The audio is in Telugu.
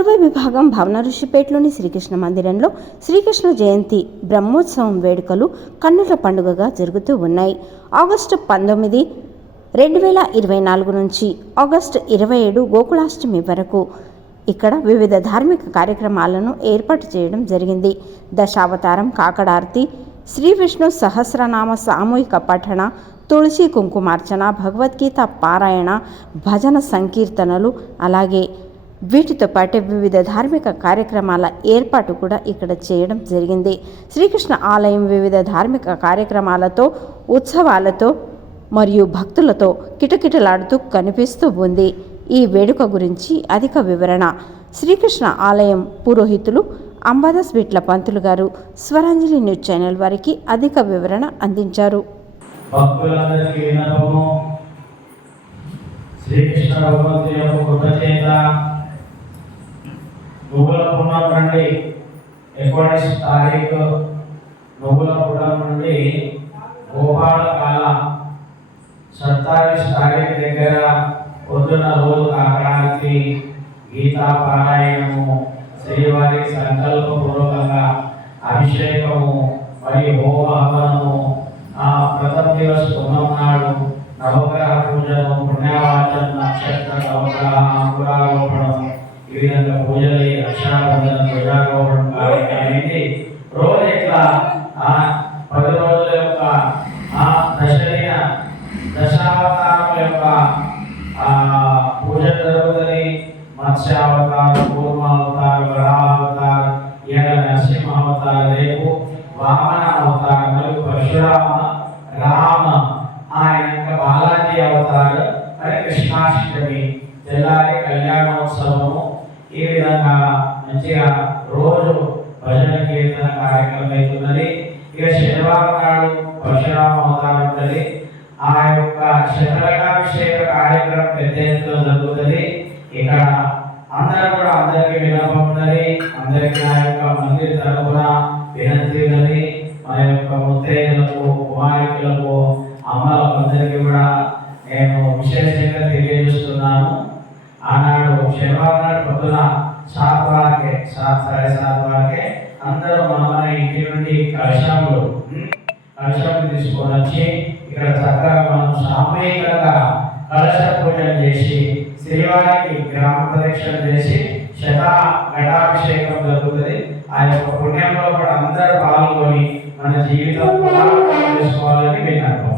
పూర్వ విభాగం భవన ఋషిపేటలోని శ్రీకృష్ణ మందిరంలో శ్రీకృష్ణ జయంతి బ్రహ్మోత్సవం వేడుకలు కన్నుల పండుగగా జరుగుతూ ఉన్నాయి. ఆగస్టు 19, 2024 నుంచి ఆగస్టు 27 గోకులాష్టమి వరకు ఇక్కడ వివిధ ధార్మిక కార్యక్రమాలను ఏర్పాటు చేయడం జరిగింది. దశావతారం కాకడార్తి, శ్రీ విష్ణు సహస్రనామ సామూహిక పఠన, తులసి కుంకుమార్చన, భగవద్గీత పారాయణ, భజన సంకీర్తనలు, అలాగే వీటితో పాటు వివిధ ధార్మిక కార్యక్రమాల ఏర్పాటు కూడా ఇక్కడ చేయడం జరిగింది. శ్రీకృష్ణ ఆలయం వివిధ ధార్మిక కార్యక్రమాలతో, ఉత్సవాలతో మరియు భక్తులతో కిటకిటలాడుతూ కనిపిస్తూ ఉంది. ఈ వేడుక గురించి అధిక వివరణ శ్రీకృష్ణ ఆలయం పురోహితులు అంబాదాస్ బిట్ల పంతులు గారు స్వరాంజలి న్యూస్ ఛానల్ వారికి అధిక వివరణ అందించారు. శ్రీకృష్ణ భగవంతుని యొక్క కృప చేత నువ్వులపురం నుండి 19 తారీఖు నువ్వులపురం నుండి గోపాలకాల 27 తారీఖు దగ్గర పొద్దున రోజు కాకడార్తి, గీతా పారాయణము, శ్రీవారి సంకల్పపూర్వకంగా అభిషేకము మరియు హోమ హవనము, ప్రథమ దివస్ పున్నం నాడు నవగ్రహ పూజను, పుణ్యవాచన, నక్షత్ర నవగ్రహ అంకురారోపణం, ఈ విధంగా పూజలు, రక్షాబంధన, ధ్వజారోహణం కార్యక్రమం రోజు ఇట్లా 10 రోజుల యొక్క దశావతారం యొక్క పూజ జరుగుతుంది. మత్స్యావతారం, కూర్మావతారం, వరాహావతారం, నరసింహావతారం, రేపు వామన అవతారం, మరియు పరశురామ, రామ, ఆయన యొక్క బాలాజీ అవతారం, మరి కృష్ణాష్టమి, తెల్లారి కళ్యాణోత్సవము. ఈ విధంగా మంచిగా రోజు భజన కీర్తన కార్యక్రమం అవుతున్నది. ఇక శనివారం నాడు పరశురామ అవతారం ఉంటుంది. ఆ యొక్క శతరకాభిషేక కార్యక్రమం పెద్ద ఎత్తులో జరుగుతుంది. ఇక్కడ అందరూ కూడా అందరికీ విన్నపం ఉన్నది. అందరికీ నా యొక్క మందిర తరపున వినంతి ఉన్నది. మన యొక్క ముత్తైదులకు, కుమారికలకు, అమ్మలకు అందరికీ కూడా నేను విశేషంగా తెలియజేస్తున్నాను. ఆనాడు శనివారం నాడు పొద్దున 7:30 అందరూ మన ఇంటి నుండి కలశం తీసుకొని వచ్చి ఇక్కడ చక్కగా మనం సామూహికంగా కలశ పూజలు చేసి శ్రీవారికి గ్రామ ప్రదక్షిణ చేసి ఘటాభిషేకం జరుగుతుంది. ఆ యొక్క పుణ్యంలో కూడా అందరూ పాల్గొని మన జీవితం చేసుకోవాలని విన్నపం.